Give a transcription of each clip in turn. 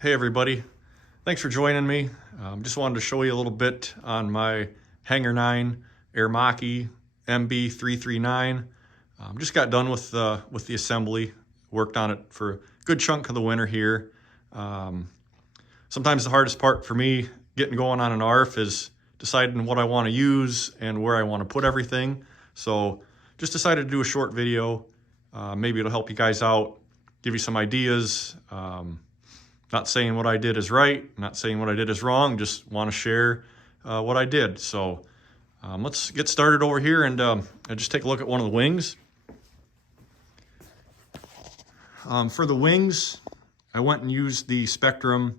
Hey everybody, thanks for joining me. Just wanted to show you a little bit on my Hangar 9 Aermacchi MB-339. Just got done with the assembly, worked on it for a good chunk of the winter here. Sometimes the hardest part for me getting going on an ARF is deciding what I want to use and where I want to put everything. So just decided to do a short video. Maybe it'll help you guys out, give you some ideas. Not saying what I did is right, not saying what I did is wrong, just want to share what I did. So let's get started over here and just take a look at one of the wings. For the wings, I went and used the Spectrum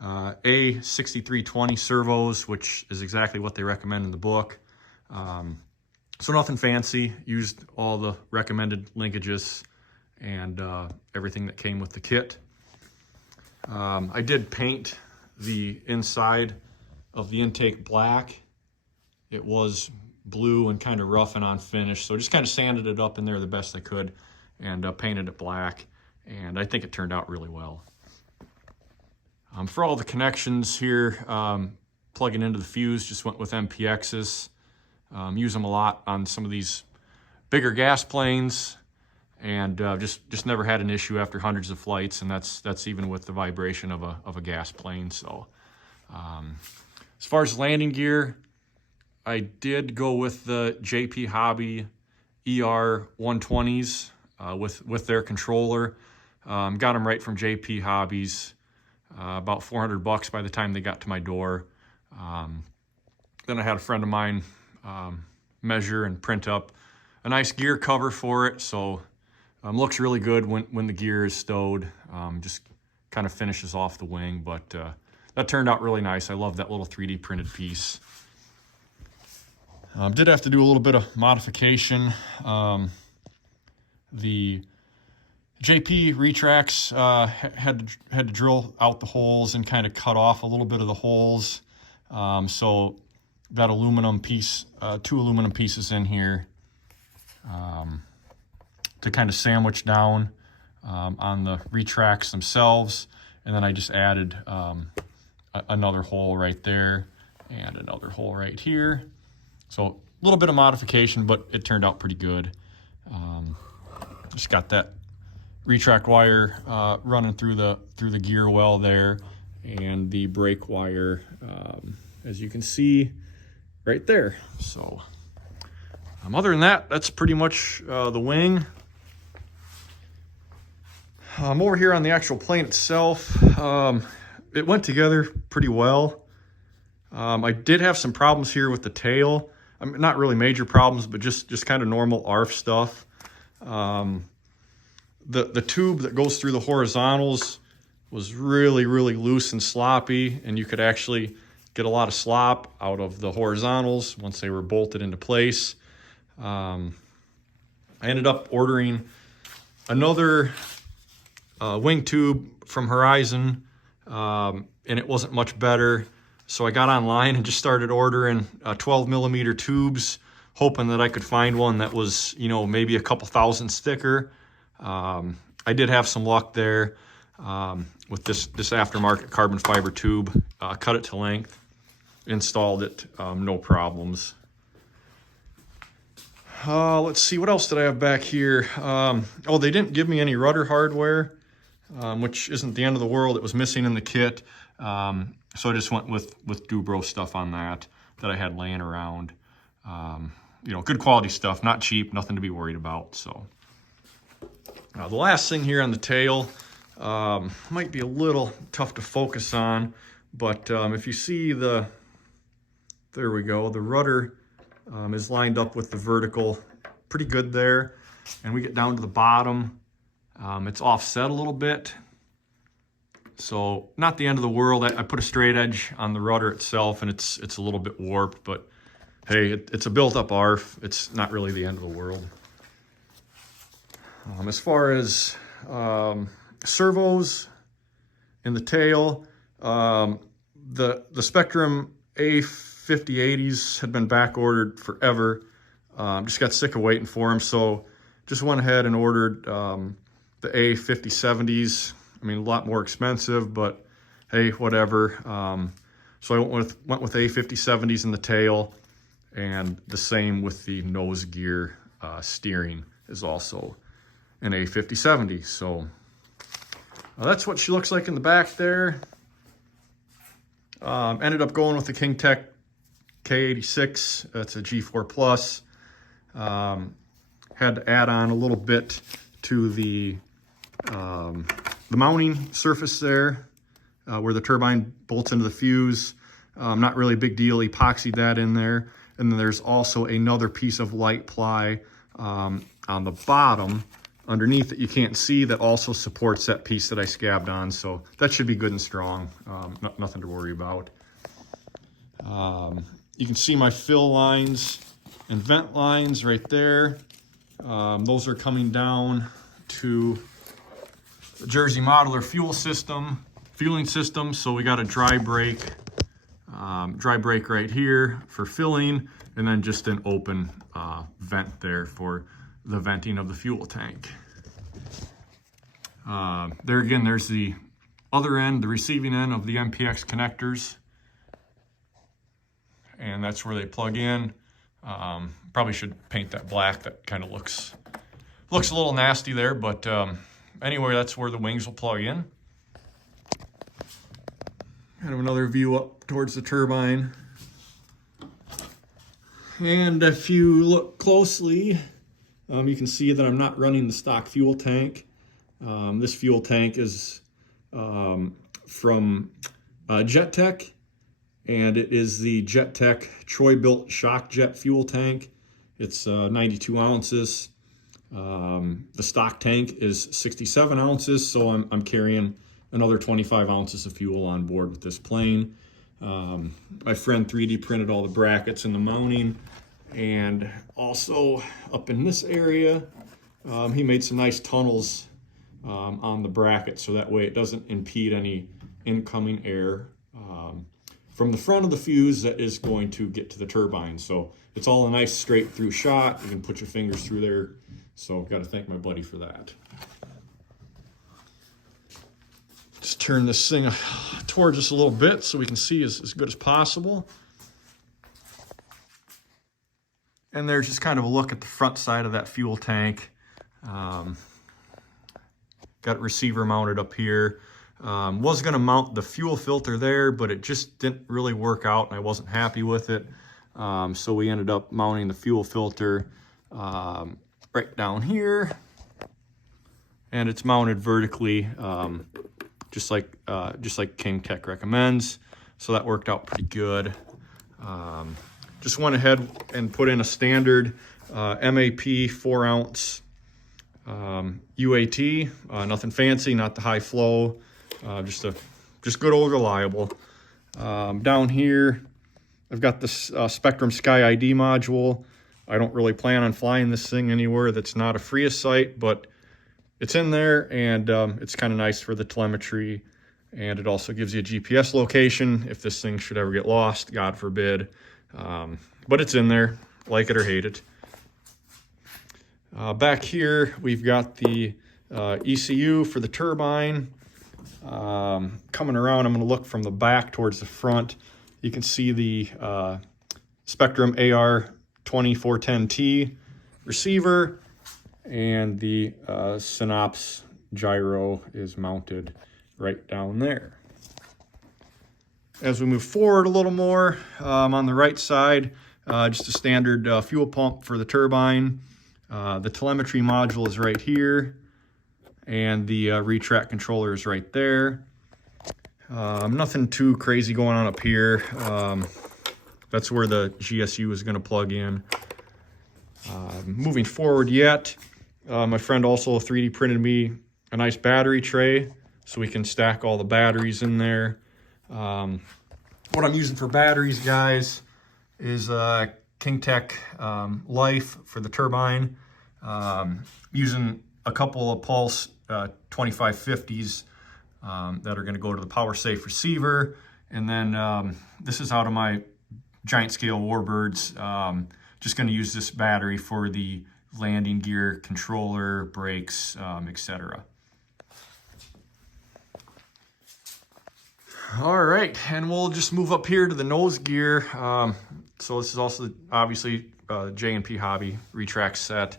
A6320 servos, which is exactly what they recommend in the book. So nothing fancy, used all the recommended linkages and everything that came with the kit. I did paint the inside of the intake black. It was blue and kind of rough and unfinished, so just kind of sanded it up in there the best I could and painted it black, and I think it turned out really well. For all the connections here, plugging into the fuse, just went with MPXs. Use them a lot on some of these bigger gas planes, and just never had an issue after hundreds of flights, and that's even with the vibration of a gas plane. So as far as landing gear, I did go with the JP Hobby ER 120s with their controller. Got them right from JP Hobbies, about $400 by the time they got to my door. Then I had a friend of mine measure and print up a nice gear cover for it, so looks really good when the gear is stowed. Just kind of finishes off the wing, but that turned out really nice. I love that little 3D printed piece. Did have to do a little bit of modification. The JP retracts had to drill out the holes and kind of cut off a little bit of the holes. So that aluminum piece, 2 aluminum pieces in here, to kind of sandwich down on the retracts themselves. And then I just added another hole right there and another hole right here. So a little bit of modification, but it turned out pretty good. Just got that retract wire running through the gear well there, and the brake wire, as you can see right there. So other than that, that's pretty much the wing. Over here on the actual plane itself, it went together pretty well. I did have some problems here with the tail. I mean, not really major problems, but just kind of normal ARF stuff. The tube that goes through the horizontals was really loose and sloppy, and you could actually get a lot of slop out of the horizontals once they were bolted into place. I ended up ordering another wing tube from Horizon, and it wasn't much better. So I got online and just started ordering 12 millimeter tubes, hoping that I could find one that was, maybe a couple thousand thicker. I did have some luck there with this aftermarket carbon fiber tube. Cut it to length, installed it, no problems. Let's see, what else did I have back here? Oh, they didn't give me any rudder hardware, which isn't the end of the world. It was missing in the kit. So I just went with Dubro stuff on that I had laying around. Good quality stuff, not cheap, nothing to be worried about. So the last thing here on the tail might be a little tough to focus on, but if you see there we go, the rudder is lined up with the vertical pretty good there, and we get down to the bottom, it's offset a little bit, so not the end of the world. I put a straight edge on the rudder itself, and it's a little bit warped, but hey, it's a built-up ARF. It's not really the end of the world. As far as servos in the tail, the Spectrum A5080s had been back ordered forever. Just got sick of waiting for them, so just went ahead and ordered the A5070s. I mean, a lot more expensive, but hey, whatever. So I went with A5070s in the tail, and the same with the nose gear. Steering is also an A5070. So that's what she looks like in the back there. Ended up going with the King Tech K86. That's a G4 Plus. Had to add on a little bit to the mounting surface there, where the turbine bolts into the fuse. Not really a big deal. Epoxied that in there. And then there's also another piece of light ply on the bottom underneath that you can't see that also supports that piece that I scabbed on. So that should be good and strong. Nothing to worry about. You can see my fill lines and vent lines right there. Those are coming down to the Jersey Modeler fueling system. So we got a dry brake right here for filling, and then just an open vent there for the venting of the fuel tank. There again, there's the other end, the receiving end of the MPX connectors, and that's where they plug in. Probably should paint that black. That kind of looks a little nasty there, but anyway, that's where the wings will plug in. Kind of another view up towards the turbine. And if you look closely, you can see that I'm not running the stock fuel tank. This fuel tank is from Jet Tech, and it is the Jet Tech Troy-built shock jet fuel tank. It's 92 ounces. The stock tank is 67 ounces, so I'm carrying another 25 ounces of fuel on board with this plane. My friend 3D printed all the brackets and the mounting, and also up in this area, he made some nice tunnels on the bracket, so that way it doesn't impede any incoming air from the front of the fuse that is going to get to the turbine. So it's all a nice straight through shot. You can put your fingers through there. So got to thank my buddy for that. Just turn this thing towards us a little bit so we can see as good as possible. And there's just kind of a look at the front side of that fuel tank. Got receiver mounted up here. Was going to mount the fuel filter there, but it just didn't really work out, and I wasn't happy with it. So we ended up mounting the fuel filter right down here, and it's mounted vertically, just like King Tech recommends. So that worked out pretty good. Just went ahead and put in a standard MAP 4-ounce UAT, nothing fancy, not the high flow, just good old reliable. Down here, I've got this Spectrum Sky ID module. I don't really plan on flying this thing anywhere that's not a FRIA site, but it's in there, and it's kind of nice for the telemetry, and it also gives you a GPS location if this thing should ever get lost, God forbid. But it's in there, like it or hate it. Back here, we've got the ECU for the turbine. Coming around, I'm going to look from the back towards the front. You can see the Spectrum AR2410T receiver, and the Synops gyro is mounted right down there. As we move forward a little more, on the right side, just a standard fuel pump for the turbine. The telemetry module is right here, and the retract controller is right there. Nothing too crazy going on up here. That's where the GSU is going to plug in. Moving forward yet, my friend also 3D printed me a nice battery tray so we can stack all the batteries in there. What I'm using for batteries, guys, is King Tech Life for the turbine. Using a couple of Pulse 2550s that are going to go to the power safe receiver, and then this is out of my giant scale Warbirds. Just going to use this battery for the landing gear, controller, brakes, etc. All right, and we'll just move up here to the nose gear. So this is also obviously J&P Hobby retract set.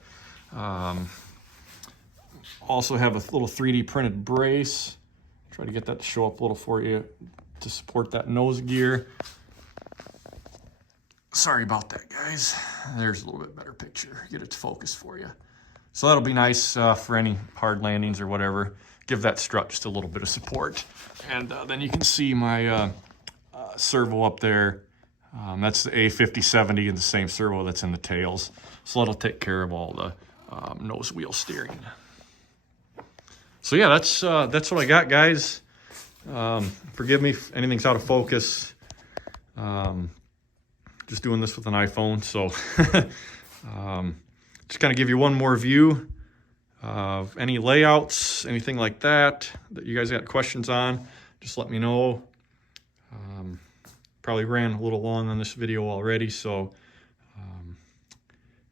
Also have a little 3D printed brace. Try to get that to show up a little for you to support that nose gear. Sorry about that, guys. There's a little bit better picture. Get it to focus for you. So that'll be nice for any hard landings or whatever. Give that strut just a little bit of support. And then you can see my servo up there. That's the A5070 and the same servo that's in the tails. So that'll take care of all the nose wheel steering. So yeah, that's what I got, guys. Forgive me if anything's out of focus. Just doing this with an iPhone, so just kind of give you one more view of any layouts, anything like that you guys got questions on. Just let me know. Probably ran a little long on this video already, so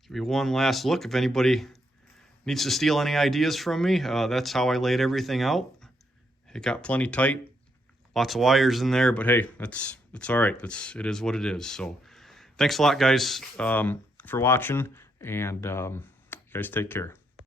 give you one last look. If anybody needs to steal any ideas from me, that's how I laid everything out. It got plenty tight, lots of wires in there, but hey, it's all right. It is what it is. So thanks a lot, guys, for watching, and you guys take care.